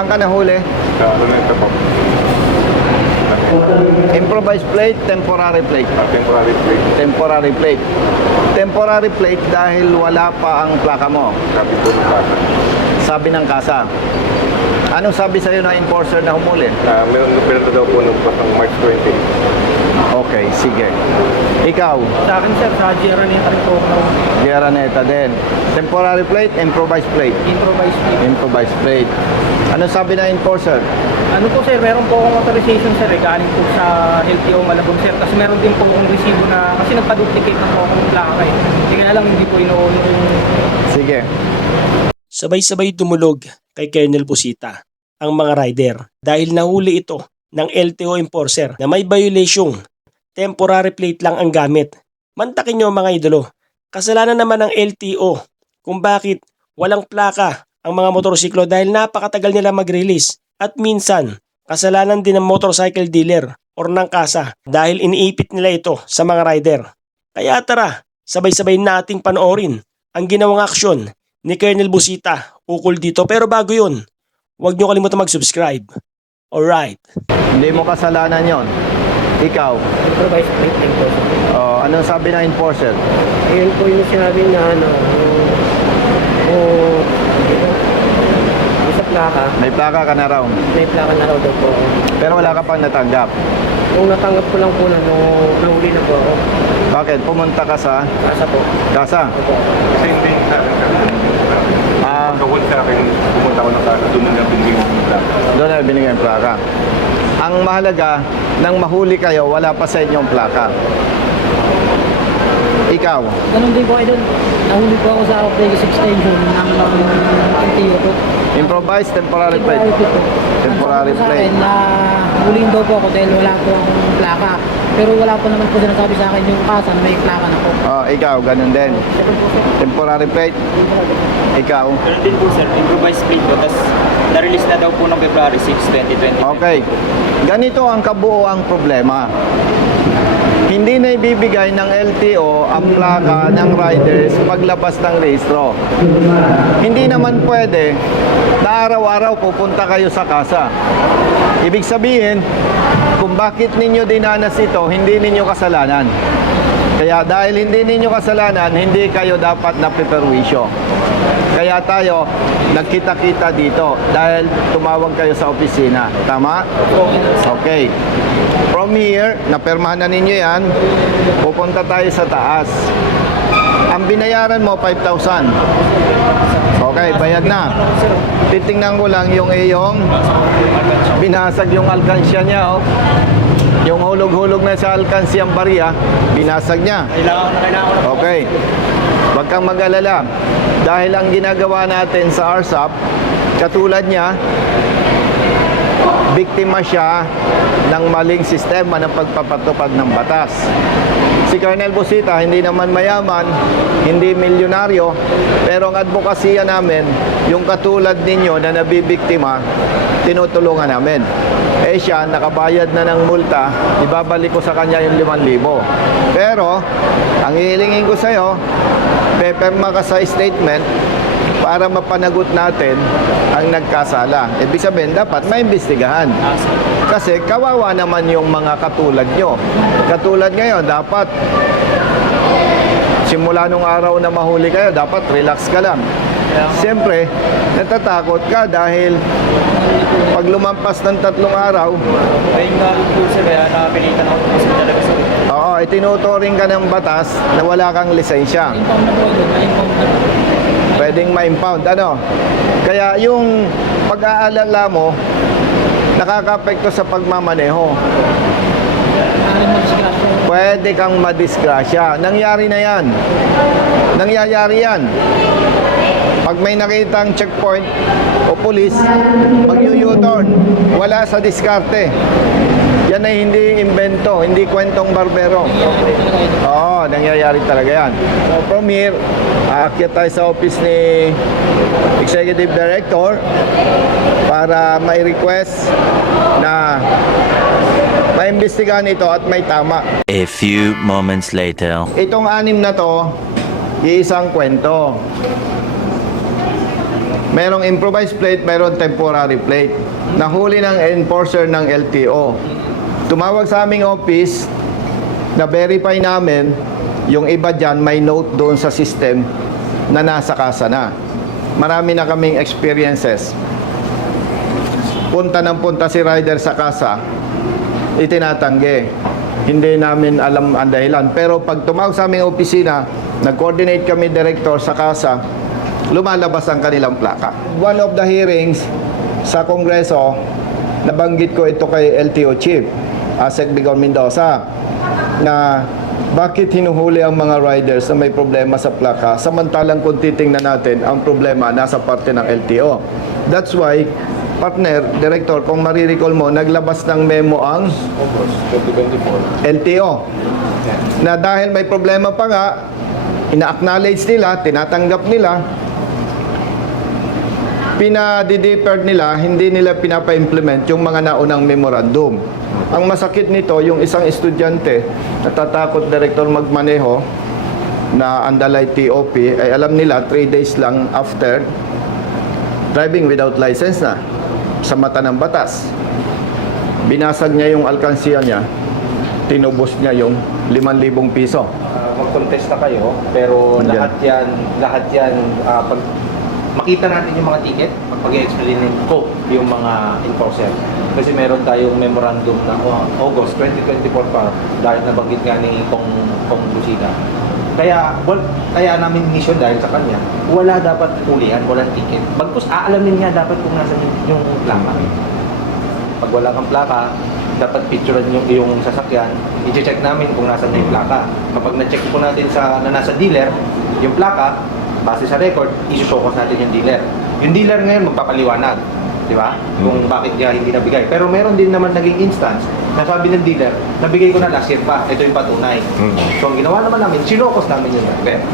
Saan ka nahuli? Sa ano na ito po? Improvised plate, temporary plate. Temporary plate. Temporary plate. Temporary plate dahil wala pa ang plaka mo. Sabi po ng kasa. Sabi ng kasa. Anong sabi sa'yo ng enforcer na humuli? Meron daw po nung patang March 20. Okay, sige. Ikaw, Sa akin sir, sa Geraneta rin po ako Geraneta din. Temporary plate, improvised plate. improvise plate. Improvised plate. Anong sabi ng enforcer? Ano po sir, meron po akong authorization sir, galing po sa LTO Malabon sir. Kasi meron din po akong resibo na, kasi nagpa-duplicate na po akong plaka eh. Kaya lang hindi po inuuno yung Sige. Sabay-sabay tumulog kay Colonel Busita ang mga rider dahil nahuli ito ng LTO enforcer na may violation. Temporary plate lang ang gamit. Mantakin nyo mga idolo. Kasalanan naman ng LTO kung bakit walang plaka ang mga motorsiklo dahil napakatagal nila mag-release. At minsan, kasalanan din ng motorcycle dealer or ng kasa dahil iniipit nila ito sa mga rider. Kaya tara, sabay-sabay nating panoorin ang ginawang aksyon ni Colonel Busita ukol dito. Pero bago yun, huwag nyo kalimutan mag-subscribe. Alright. Hindi mo kasalanan yon. Ikaw, improvise plate din po sir. anong sabi ng enforcer? Ayun po yung sinabi na ano, sa plaka, May plaka ka na raw. may plaka na raw daw po. Pero wala ka pang natanggap. Nung natanggap ko lang po na nung nahuli na po ako, Bakit? Pumunta ka sa kasa po. kasa. Ito po. Kasi hindi sa akin. Kawal sa akin, pumunta ko ng kasa. Doon na binigay mo yung plaka. Doon na binigay ang plaka. Ang mahalaga, nang mahuli kayo, wala pa sa inyong plaka. Ikaw, Ganun din po ay doon. Nahuli po ako sa Vegas extension ng LTO po. improvised temporary plate. Temporary Ang sabi po sa plate. akin na huliin daw po ako dahil wala po akong plaka. Pero wala po naman po sinasabi sa akin yung kasa na may plaka na po. Ikaw, ganun din. Temporary plate. Ikaw. Ganun din po sir, improvised plate po. Tapos na-release na daw po ng February 6, 2020. Okay. Ganito ang kabuoang problema. Hindi na ibibigay ng LTO ang plaka ng riders paglabas ng rehistro. Hindi naman pwede na araw-araw pupunta kayo sa kasa. Ibig sabihin, kung bakit ninyo dinanas ito, hindi ninyo kasalanan. Kaya dahil hindi ninyo kasalanan, hindi kayo dapat napiperwisyo. Kaya tayo, nagkita-kita dito dahil tumawag kayo sa opisina. Tama? Okay. From here, napirmahan na ninyo yan, pupunta tayo sa taas. Ang binayaran mo, 5,000. Okay, bayad na. Titingnan ko lang yung iyong binasag yung alkansya niya. Oh. Yung hulog-hulog na sa alkansyang barya, binasag niya. Kailangan ko na. Okay. Huwag kang mag-alala. Dahil ang ginagawa natin sa RSAP, katulad niya, biktima siya ng maling sistema ng pagpapatupad ng batas. Si Colonel Busita, hindi naman mayaman, hindi milyonaryo, pero ang advokasya namin, yung katulad ninyo na nabibiktima, tinutulungan namin. Eh siya, nakabayad na ng multa, ibabalik ko sa kanya yung 5,000. Pero, ang hihilingin ko sa'yo, peperma ka sa statement para mapanagot natin ang nagkasala. Ibig sabihin, dapat maimbestigahan. Kasi kawawa naman yung mga katulad nyo. Katulad ngayon, dapat simula nung araw na mahuli kayo, dapat relax ka lang. Siyempre, natatakot ka dahil pag lumampas ng 3 araw, Ayun nga po sir, kaya nakapilitan ako kasi talaga sir. oo, itinuturing ka ng batas na wala kang lisensya. Impound na po doon. Ma-impound na po. Pwedeng ma-impound. Ano? Kaya yung pag-aalala mo, nakaka-apekto sa pagmamaneho. Maaaring madisgrasya. Pwede kang madisgrasya. Nangyari na yan. Nangyayari yan. Pag may nakitang checkpoint o pulis, mag-u-turn. Wala sa diskarte. Yan ay hindi invento, hindi kwentong barbero. Oo, nangyayari talaga yan. So from here, aakyat tayo sa office ni Executive Director para may request na maimbestigahan ito at may tama. A few moments later. Itong 6 na to, iisang kwento. Merong improvised plate, merong temporary plate. Nahuli ng enforcer ng LTO. Tumawag sa aming office, na-verify namin, yung iba dyan may note doon sa system na nasa kasa na. Marami na kaming experiences. Punta ng punta si rider sa kasa, itinatanggi. Hindi namin alam ang dahilan. Pero pag tumawag sa aming opisina, nag-coordinate kami director sa kasa, lumalabas ang kanilang plaka. One of the hearings sa Kongreso, nabanggit ko ito kay LTO Chief, Asek Bigor Mendoza, na bakit hinuhuli ang mga riders na may problema sa plaka samantalang kung titingnan natin ang problema nasa parte ng LTO. That's why, partner, director, kung marirecall mo, naglabas ng memo ang LTO na dahil may problema pa nga, ina-acknowledge nila, tinatanggap nila, pinadideferred nila, hindi nila pinapa-implement yung mga naunang memorandum. Ang masakit nito, yung isang estudyante, natatakot director magmaneho na andalay TOP, ay alam nila 3 days lang after driving without license na sa mata ng batas. Binasag niya yung alkansiya niya, tinubos niya yung 5,000 piso. Mag-contest na kayo, pero lahat yan, pag makita natin yung mga ticket, pag-i-explain ko yung mga enforcer. Kasi meron tayong memorandum na August 2024 pa, dahil nabanggit nga ni Kong Lucina. Kaya namin mission dahil sa kanya, wala dapat pulihan, walang ticket. Bagkus aalamin niya dapat kung nasa yung plaka. Pag wala kang plaka, dapat picturean yung sasakyan, i-check namin kung nasan yung plaka. Kapag na-check po natin na nasa dealer, yung plaka, base sa record, isusokos natin yung dealer. Yung dealer ngayon magpapaliwanag, di ba? Kung bakit niya hindi nabigay. Pero meron din naman naging instance na sabi ng dealer, nabigay ko na last year pa, ito yung patunay. So ang ginawa naman namin, sinokos namin yung driver.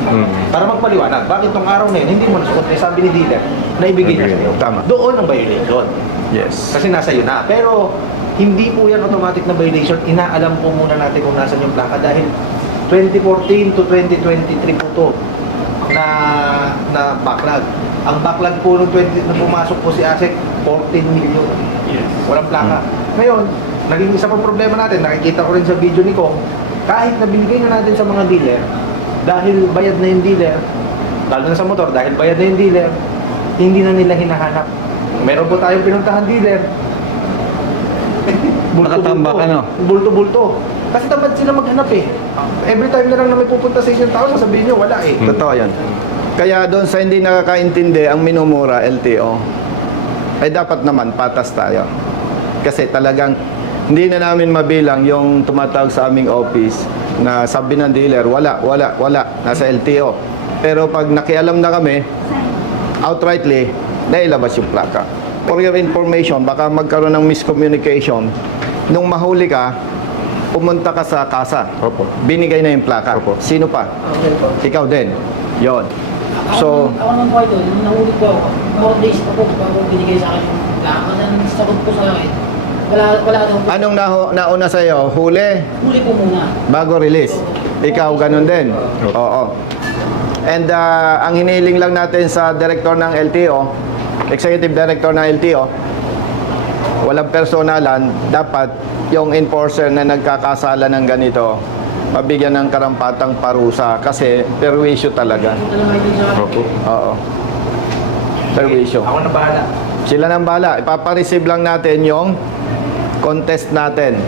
Para magpaliwanag, bakit tong araw na yun, hindi mo nasukot, eh, sabi ni dealer, na ibigay na sa'yo. Tama. Doon ang violation. Yes. Kasi nasa iyo na. Pero hindi po yan automatic na violation. Inaalam po muna natin kung nasan yung plaka dahil 2014 to 2023 po to na backlog. Ang backlog po nung na pumasok po si ASEC, 14 million. Walang plaka. Ngayon, naging isa pang problema natin, nakikita ko rin sa video ni Kong, kahit na binigay na natin sa mga dealer, dahil bayad na yung dealer, lalo na sa motor, dahil bayad na yung dealer, hindi na nila hinahanap. Meron po tayong pinuntahan dealer. Nakatambak, ano? Bulto-bulto. Kasi tamad sila maghanap eh. Every time na lang na may pupunta sa isang tao, sasabihin nyo, wala eh. Totoo yan. Kaya doon sa hindi nakakaintindi ang minumura LTO, ay dapat naman patas tayo. Kasi talagang hindi na namin mabilang yung tumatawag sa aming office na sabi ng dealer, wala, nasa LTO. Pero pag nakialam na kami, outrightly, nailabas yung plaka. For your information, baka magkaroon ng miscommunication. Nung mahuli ka, pumunta ka sa kasa. Opo. Binigay na yung plaka. Opo. Sino pa? Ikaw din. Yon. Ako naman po ito, nung nahuli ko ako, 4 days pa po bago binigay sa akin yung plaka. Kasi ang sagot po sa akin, wala daw po. Anong nauna sa'yo? Huli? Huli po muna. Bago release? Ikaw, ganun din? Oo. And ang hiniling lang natin sa director ng LTO, executive director ng LTO, walang personalan, dapat yung enforcer na nagkakasala ng ganito, mabigyan ng karampatang parusa kasi perwisyo talaga. Oo. Perwisyo. Ako na bahala. Sila nang bahala. Ipapareceive lang natin yung contest natin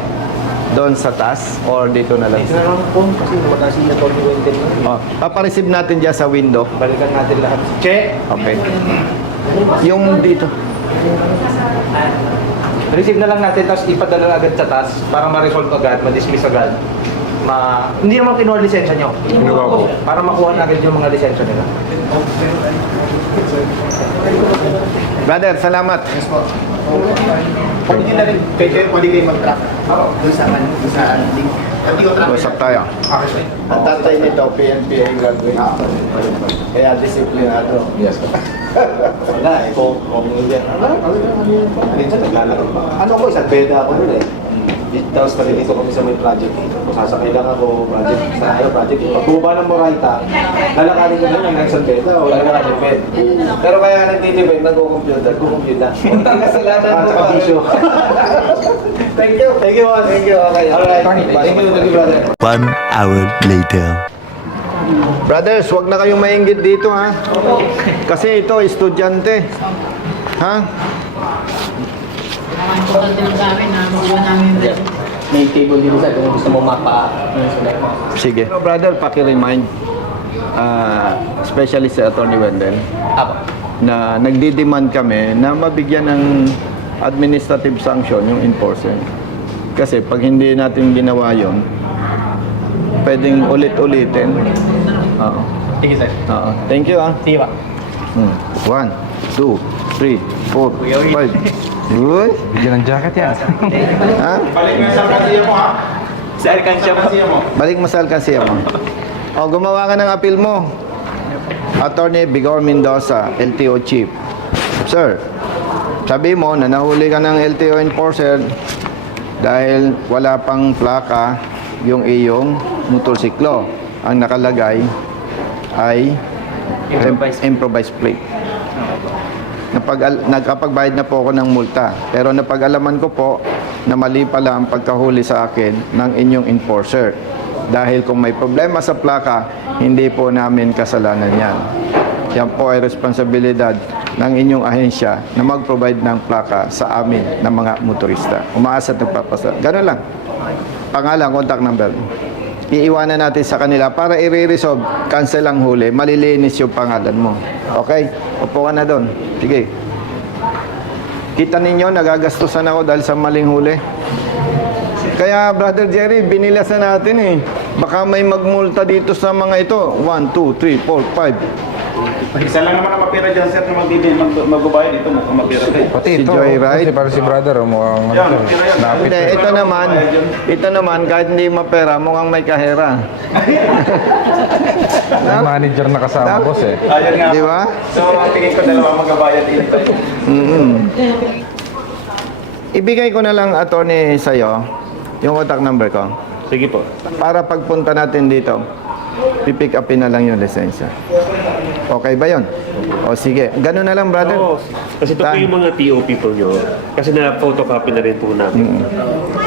doon sa taas or dito na lang. Ito na lang po, kasi wala siya Tony Wendell na. Oh, papareceive natin dyan sa window. Balikan natin lahat. Check! Okay. Yung dito. Receive na lang natin, tapos ipadala agad sa taas para ma-resolve agad, ma-dismiss agad. Hindi naman kinuha lisensya nyo. Kinuha ko. Para makuha na agad yung mga lisensya nila. Brother, salamat. Pwede na rin. Pwede kayo mag-track doon sa link. Usap tayo. Ang tatay nito, PNPA graduate. Kaya disiplinado. Yes. Wala eh. Kung hindi yan. Ano ko, isang beda ako nun eh. Tapos dito kami sa may project dito. Kung sasakay lang ako, project. Pag bumaba ng Moraita, lalakarin ko na hanggang San Beda o lalakarin. Pero kaya nagtitipid, nag-computer. Kasalanan mo pa. Thank you. Thank you, boss. Thank you. Okay. Alright. Thank you, brother. 1 hour later. Brothers, wag na kayong mainggit dito ha. Kasi ito, estudyante. Ha? Ang importante lang sa amin na magawa namin rin. May table dito sa kung gusto mo mapa. Sige. Brother, paki-remind, especially sa Attorney Wendell, na nagdi-demand kami na mabigyan ng administrative sanction yung enforcer. Kasi pag hindi natin ginawa yun, pwedeng ulit-ulitin. Oo. Sige sir. Oo. Thank you ah. Sige ba? 1, 2, 3, 4, 5. Uy. Bigyan ng jacket yan. Ha? Balik mo sa alkansya mo, ha? Sa alkansya mo. Balik mo sa alkansya mo. O, gumawa ka ng appeal mo. Attorney Vigor Mendoza, LTO Chief. Sir, sabi mo na nahuli ka ng LTO enforcer dahil wala pang plaka yung iyong motorsiklo. Ang nakalagay ay improvised plate. Nagkapagbayad na po ako ng multa. Pero napag-alaman ko po na mali pala ang pagkahuli sa akin ng inyong enforcer. Dahil kung may problema sa plaka, hindi po namin kasalanan yan. Yan po ay responsibilidad ng inyong ahensya na mag-provide ng plaka sa amin ng mga motorista. Umaasa at nagpapasa. Ganun lang. Pangalan, contact number. Iiwanan natin sa kanila para i-resolve, cancel ang huli, malilinis yung pangalan mo. Okay? Upo ka na doon. Sige. Kita ninyo, nagagastusan ako dahil sa maling huli. Kaya, Brother Jerry, binilasan natin eh. Baka may magmulta dito sa mga ito. 1, 2, 3, 4, 5. Isa lang naman ang mapira dyan, sir, na magbabayad dito. Mukhang mapira kayo. Si Joyride. Para si brother, mukhang Yan, mapira yan. Hindi, ito naman, kahit hindi mapera, mukhang may kahera. may manager na kasama, boss eh. Ayun nga. Di ba? So, ang tingin ko dalawa magbabayad dito. Ibigay ko na lang, attorney, sa'yo, yung contact number ko. Sige po. Para pagpunta natin dito, pipick upin na lang yung lisensya. Okay ba yun? O sige, gano'n na lang, brother. Oo, kasi ito po yung mga TOP po nyo. Kasi na-photocopy na rin po namin.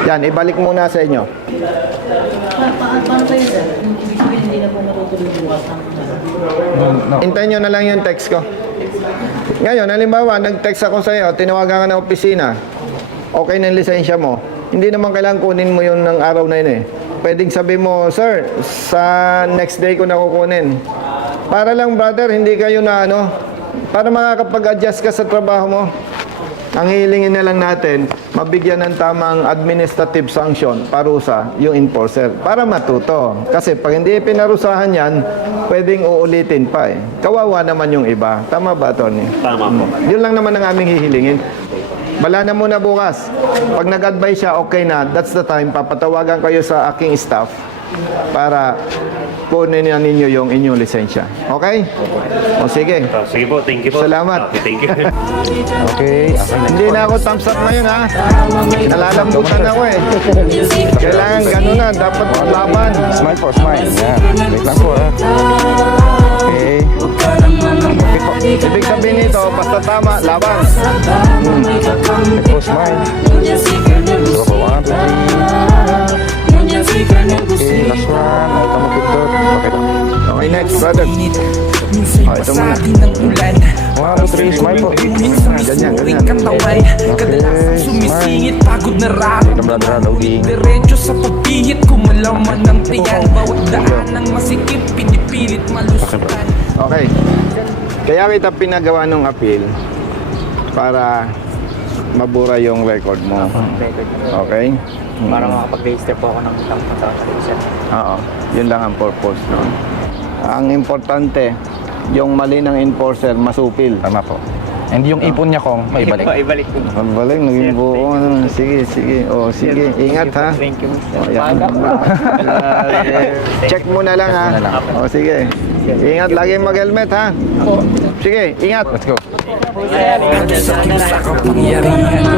Yan, ibalik muna sa inyo. Paano kayo sir? Yung ibig sabihin hindi na po matutuloy bukas ng Hintayin nyo na lang yung text ko. Ngayon, halimbawa, nag-text ako sa iyo, tinawagan ka ng opisina, okay na yung lisensya mo, hindi naman kailangan kunin mo yun ng araw na yun eh. Pwedeng sabi mo, sir, sa next day ko na kukunin. Para lang, brother, hindi kayo na para makakapag-adjust ka sa trabaho mo. Ang hihilingin na lang natin, mabigyan ng tamang administrative sanction, parusa, yung enforcer, para matuto. Kasi pag hindi pinarusahan yan, pwedeng uulitin pa eh. Kawawa naman yung iba. Tama ba, attorney? Tama po. Yun lang naman ang aming hihilingin. Bala na muna bukas. Pag nag-advise siya, okay na, that's the time, papatawagan kayo sa aking staff para kunin na ninyo yung inyong lisensya. Okay? O sige. Sige po, thank you po. Salamat. Okay, thank you. Okay. Hindi na ako thumbs up ngayon ha. Nalalambutan ako eh. Kailangan gano'n na. Dapat laban. Smile po, smile. Yan. Wait lang po ha. Okay. Okay po. Ibig sabihin nito, basta tama, laban. Okay po, smile. So, 1, 2, 3. Okay, last one. Ay, kamapindot. Okay lang. Okay, next, brother. Oh, ito muna. 1, 2, 3. Smile po. Ganyan, ganyan. Okay, smile. Pagod na rap. Wait lang, brother. Loading. Diretso sa pagpihit, kumalaman ng tiyan. Bawat daan ng masikip, pinipilit malusutan. Okay. Kaya kita pinagawa ng appeal para mabura yung record mo. Okay? Para makapag-register po ako ng utang sa sir. Oo. Yun lang ang purpose nun. Ang importante, yung mali ng enforcer, masupil. Tama po. And yung ipon niya kong maibalik. Ibalik po. Ang balik, naging buo. Sige, sige. O, sige. Ingat ha. Thank you. O, yan. Check mo na lang ha. O, sige. Ingat, lagi mag-helmet ha. Sige, ingat. Let's go.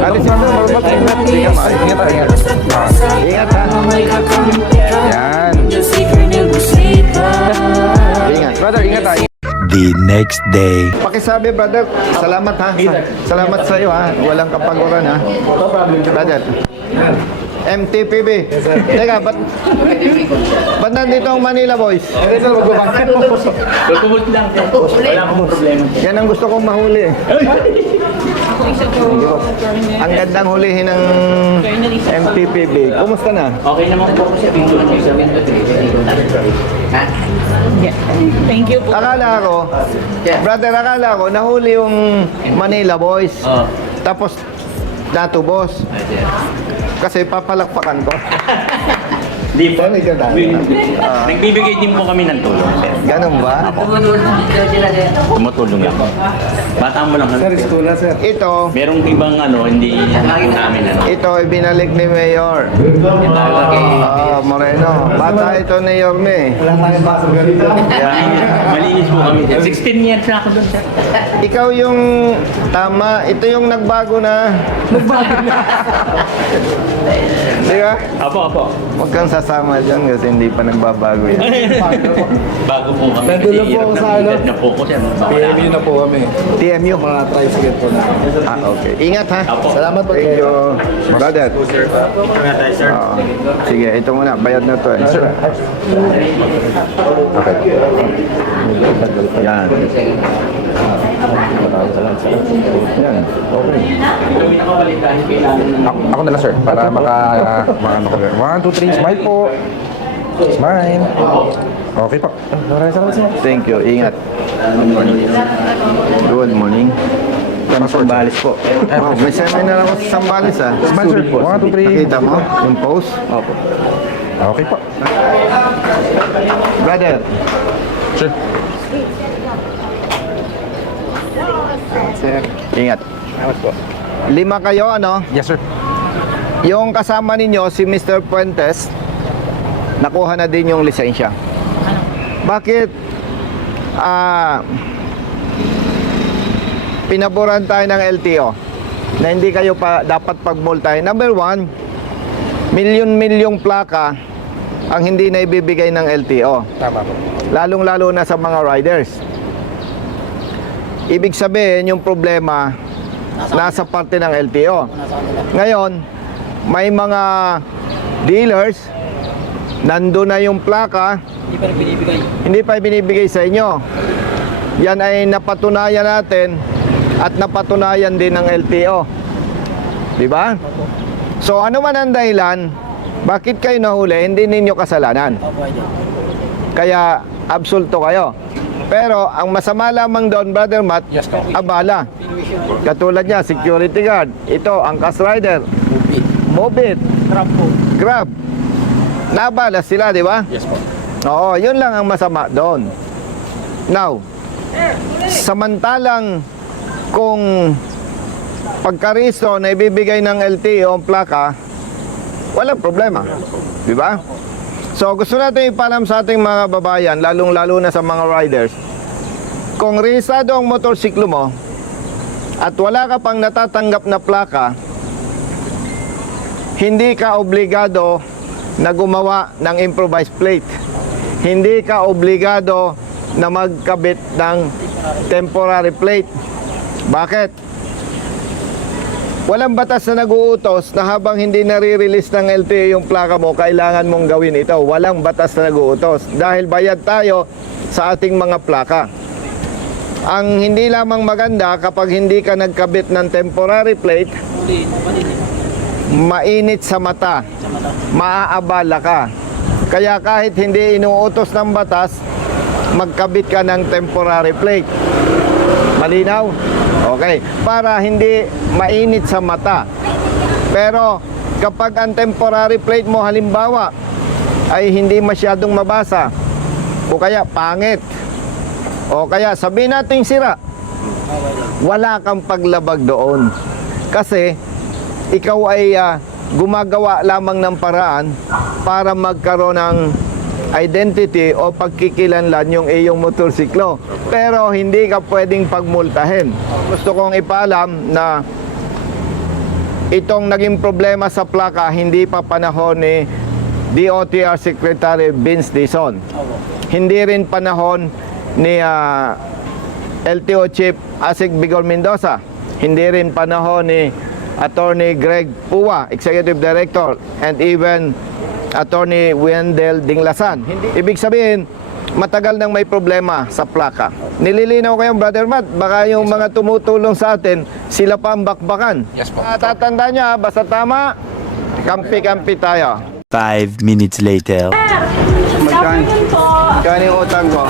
Alis mo na, marunong. Ingat. Ingat, ingat. may kakampi ka. Yan. Nandiyan si Colonel Busita. Ingat. Brother, ingat tayo. The next day. Pakisabi, brother. Salamat ha. Salamat sa iyo ha. Walang kapaguran ha. Brother. MTPB. Teka, ba't nandito ang Manila Boys? Yan ang gusto kong mahuli. Ang gandang hulihin ng MTPB. Kumusta na? Okay naman po kasi picture nyo sa window 3. Thank you po. Akala ko, brother, akala ko, nahuli yung Manila Boys. Tapos, natubos. Kasi papalakpakan ko. Di po. Ah, Nagbibigay din po kami ng tulong, sir. ganun ba? Tumutulong lang. Bata mo lang. Sir, Ito, merong ibang hindi namin ito ibinalik ni Mayor Moreno. Bata ito ni Yorme. Yan. Malinis po kami, sir. 16 years na ako doon, sir. Ikaw yung tama. Ito yung nagbago na. Di ba? Apo. Huwag kang sasama dyan kasi hindi pa nagbabago yan. Bago po kami. Nandun po ako sa na po ko, sir. PMU na po kami. TMU. Mga tricycle po na. Okay. Ingat ha. Apo. Salamat po. Thank you. Brother. Oo. Sige, ito muna. Bayad na to eh. Okay. Yan. Yan. Okay. Ako na lang sir, para ano ko. 1, 2, 3, smile po. Smile. Okay po. Salamat sir. Thank you. Ingat. Good morning. Sambales po. Oh, may seminar ako sa Sambales ah. Smile sir. 1, 2, 3. Nakita mo yung post? Opo. Okay po. Brother. Sir. Ingat. 5 kayo, ano? Yes sir. Yung kasama ninyo, si Mr. Puentes, nakuha na din yung lisensya. Bakit pinaboran tayo ng LTO na hindi kayo pa dapat pagmultahin? Number 1, milyon-milyong plaka ang hindi na ibibigay ng LTO. Tama po. Lalong-lalo na sa mga riders. Ibig sabihin, yung problema nasa parte ng LTO. Ngayon, may mga dealers, nandun na yung plaka, hindi pa binibigay sa inyo. Yan ay napatunayan natin at napatunayan din ng LTO. Di ba? So ano man ang dahilan, bakit kayo nahuli, hindi ninyo kasalanan. Kaya absulto kayo. Pero ang masama lamang doon, Brother Matt, abala. Katulad niya, security guard. Ito, angkas rider. Mobit. Grab. Nabala sila, di ba? Yes po. Oo, yun lang ang masama doon. Now, samantalang kung pagkaristo na ibibigay ng LTO ang plaka, walang problema. Di ba? So, gusto natin ipalam sa ating mga babayan, lalong-lalo na sa mga riders, kung rehistrado ang motorsiklo mo at wala ka pang natatanggap na plaka, hindi ka obligado na gumawa ng improvised plate. Hindi ka obligado na magkabit ng temporary plate. Bakit? Walang batas na nag-uutos na habang hindi nare-release ng LTO yung plaka mo, kailangan mong gawin ito. Walang batas na nag-uutos. Dahil bayad tayo sa ating mga plaka. Ang hindi lamang maganda kapag hindi ka nagkabit ng temporary plate, mainit sa mata, maaabala ka. Kaya kahit hindi inuutos ng batas, magkabit ka ng temporary plate. Malinaw? Okay. Para hindi mainit sa mata. Pero kapag ang temporary plate mo halimbawa ay hindi masyadong mabasa o kaya pangit o kaya sabihin natin sira, wala kang paglabag doon. Kasi ikaw ay gumagawa lamang ng paraan para magkaroon ng identity o pagkikilanlan yung iyong motorsiklo. Pero hindi ka pwedeng pagmultahin. Gusto kong ipaalam na itong naging problema sa plaka, hindi pa panahon ni DOTR Secretary Vince Dizon. Hindi rin panahon ni LTO Chief Asik Bigor Mendoza. Hindi rin panahon ni Attorney Greg Puwa, Executive Director, and even Attorney Wendell Dinglasan. Ibig sabihin, matagal nang may problema sa plaka. Nililinaw kayo, Brother Matt, baka yung mga tumutulong sa atin, sila pa ang bakbakan. Yes po. Tatanda niya, basta tama, kampi-kampi tayo. 5 minutes later. Magkano yung utang ko?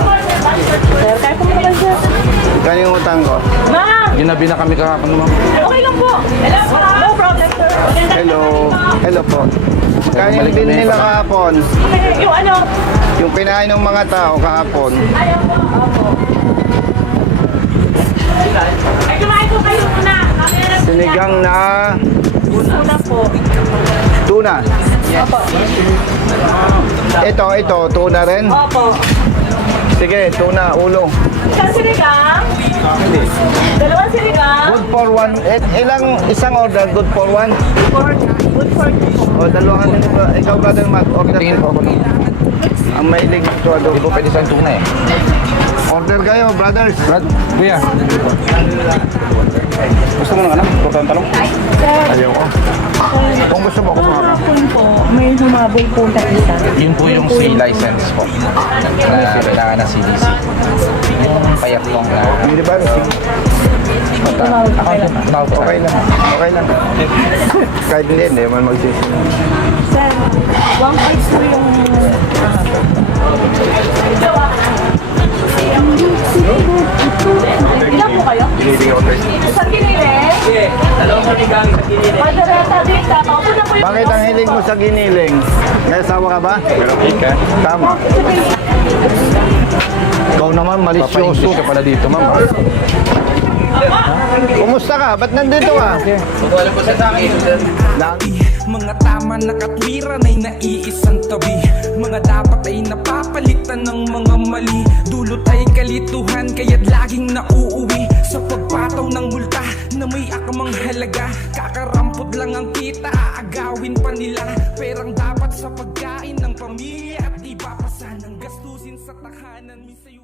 Magkano yung utang ko? Ginabi na kami kahapon, ma'am. Okay lang po. No problem, sir. Hello. Hello po. Magkano yung bill nila kahapon? Yung ano? Yung kinain ng mga tao kahapon. Ayaw po. Opo. Ay, kumain po kayo muna. Sinigang na Una po. tuna. Opo. Ito, tuna rin. Opo. Sige, tuna, ulo. Isang sinigang? Dalawang sinigang? Good for one. Isang order, good for one. Good for two. O, dalawa din. Ikaw, Brother Matt, order. Tingin po ako nung Ang mailig ito, hindi po pwede sa tuna eh. Order kayo, brothers. Brad, kuya. Gusto mo ng ano? Kurtang talong? Ayaw ko. Kung gusto mo, kumuha ka. Kahapon po, may humabol po na isa. Yun po yung C license po. Na kailangan ng CDC. Yung payatlong na. Hindi ba? Tawag po. Okay lang. Okay lang. Kahit hindi man magsisinunod. Sir, 1.5 po yung ilan po kayo? Giniling ako, guys. Isang giniling? Dalawang sinigang sa kinili. Madareta din, tapos na po yung... Bakit ang hiling mo sa giniling? May asawa ka ba? Tama. Ikaw naman, malisyoso. Papa-English ka pala dito, ma'am. Kumusta ka? Ba't nandito ka? Wala po sa akin. Mga tama na katwiran ay naiisang tabi. Mga dapat ay napapalitan ng mga mali. Dulot ay kalituhan kaya't laging nauuwi sa pagpataw ng multa na may akamang halaga. Kakarampot lang ang kita, aagawin pa nila. Perang dapat sa pagkain ng pamilya at iba pa sanang gastusin sa tahanan. Minsan